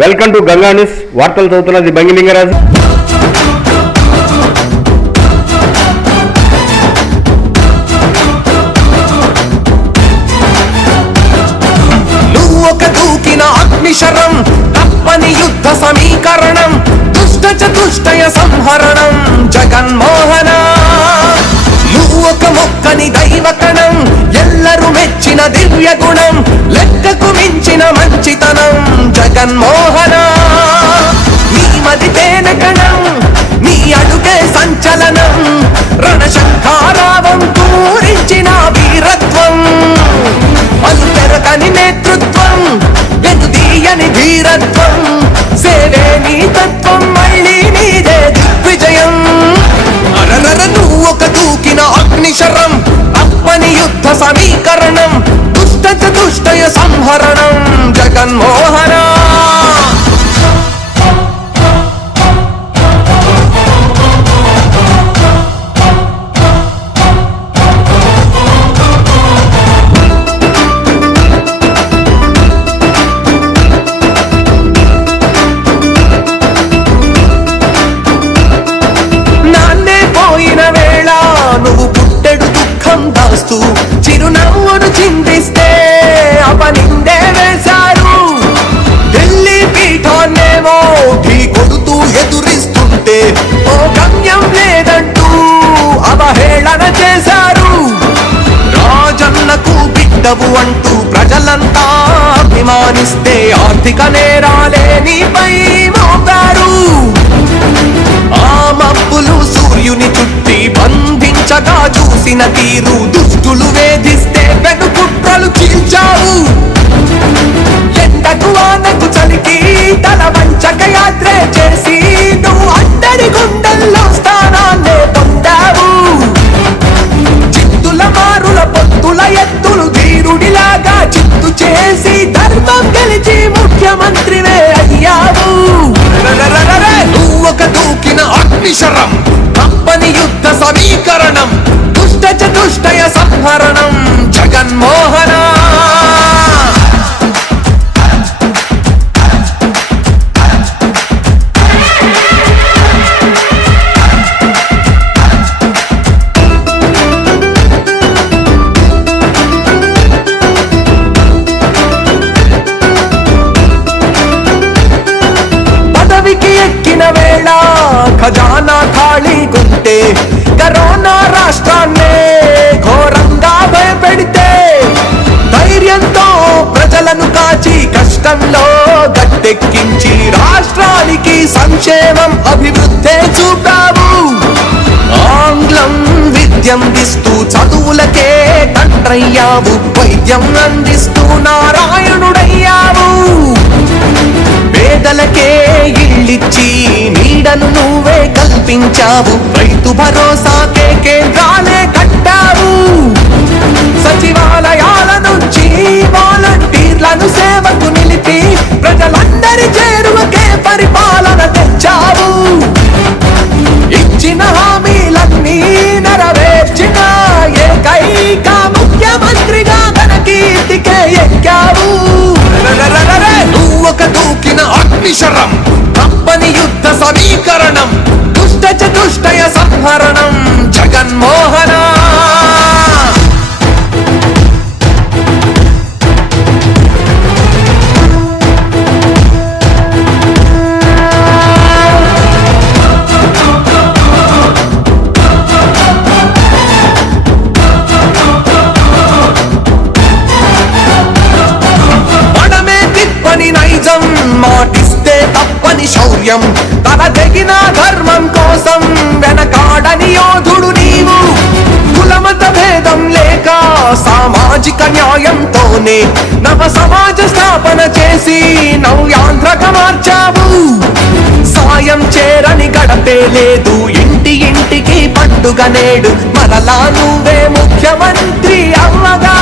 Welcome to Ganga news వార్తలు చదువుతున్నది బంగిలింగరాజు నువ్వు ఒక దూకిన అగ్నిశరం తప్పని యుద్ధ సమీకరణం దుష్ట చతుష్టయ సంహరణం జగన్మోహన. నువ్వు ఒక మొక్కని దైవకణం ఎల్లరు మెచ్చిన దివ్య గుణం లెక్కకు మించిన మంచితనం. జగన్మోహనా నేరాలే నీపై మోపారు ఆ మబ్బులు సూర్యుని చుట్టి బంధించగా చూసిన తీరు. ప్రజలను కాచి కష్టంలో గట్టెక్కించి రాష్ట్రానికి సంక్షేమం అభివృద్ధే చూపావు. ఆంగ్లం విద్యం దిస్తూ చదువులకే తండ్రయ్యావు వైద్యం అందిస్తూ నారాయణుడయ్యావు. పేదలకే ఇళ్ళిచ్చి నీడను నువ్వే కల్పించావు. రైతు భరోసాకే కేంద్రాలే కట్టావు. సచివా సేవకు ప్రజలందరి చేరువకే పరిపాలన తెచ్చావు. ఇచ్చిన హామీలన్నీ నెరవేర్చిన ఏకైక ముఖ్యమంత్రిగా తన కీర్తికే ఎక్కావు. రరరరరరే, ఒక దూకిన అగ్నిశరం తప్పని యుద్ధ సమీకరణం దుష్ట చతుష్టయ సంహరణ సమాజ స్థాపన చేసి నవ్యాంధ్రక మార్చావు. సాయం చేరని గడపే లేదు ఇంటి ఇంటికి పండుగ నేడు. మరలా నువ్వే ముఖ్యమంత్రి అవ్వగా.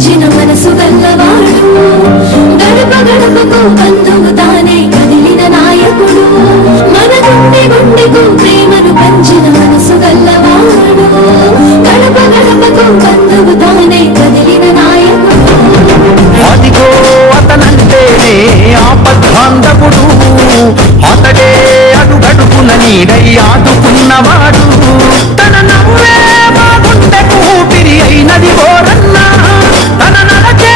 వచ్చిన మనసు గల్లవాడు. గడప గడపకు బంధువు తానే కదిలిన నాయకుడు. మన గుండె గుండెకు ప్రేమను పంచిన మనసు గల్లవాడు. గడప గడపకు బంధువు తానే కదిలిన నాయకుడు. అదిగో అతడే ఆపద్బాంధవుడు. గడుపున నీడై ఆదుకున్నవాడు. తన నవ్వే బాగుండకు పిరి అయినది ఓరన్న na na na